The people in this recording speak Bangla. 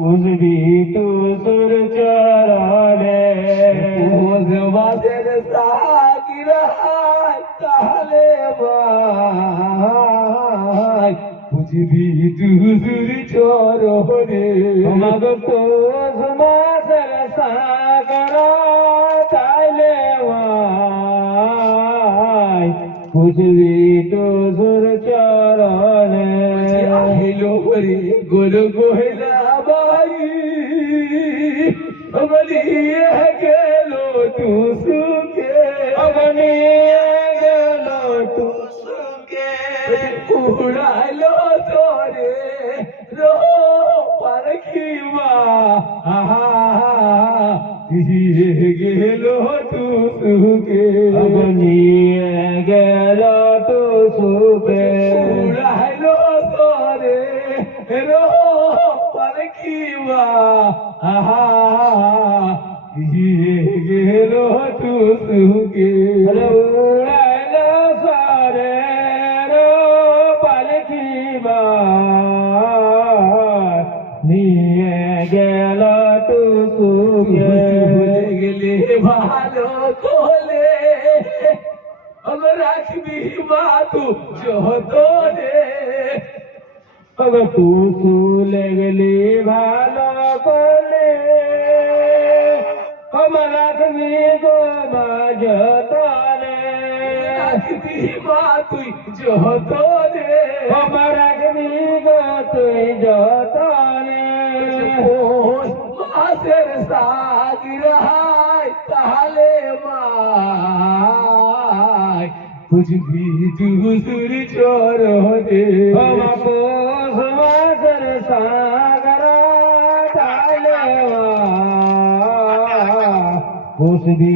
বুঝবি তুর চরণে মাঝের সাকিরাই তাহলে ভাই বুঝবি তুর চরণে মগ তো মাসের সাগর তাইলে ভাই বুঝবি তুর চরণে আহিলো হরি গোল গোহিলা বাই বলিয়ে গেল তু সুকে অগনিয়ে গেল তু সুকে উড়াইলো তোরে রো পারখিবা দিয়ে গেল তু সুকে অগনিয়ে গেল তু সুকে উড়াইলো তোরে রো পারখিবা দিয়ে গেল তু সুকে উড়াইল সারে রো পালকিবা নিয়ে গেল তু সুকে ভুলে গেলে ভালো কোলে রাখবি মা তু যত রে তু চুলে গেলি ভালো করলে রাখবি গো মাঝতলে রাখবি মা তুই যত রে রাখবি গো তুই যতলে মাসের সাগিরাই তাহলে মাই বুঝবি দুসুর চরণে পোষ মাসের সাগর তালে বুঝবি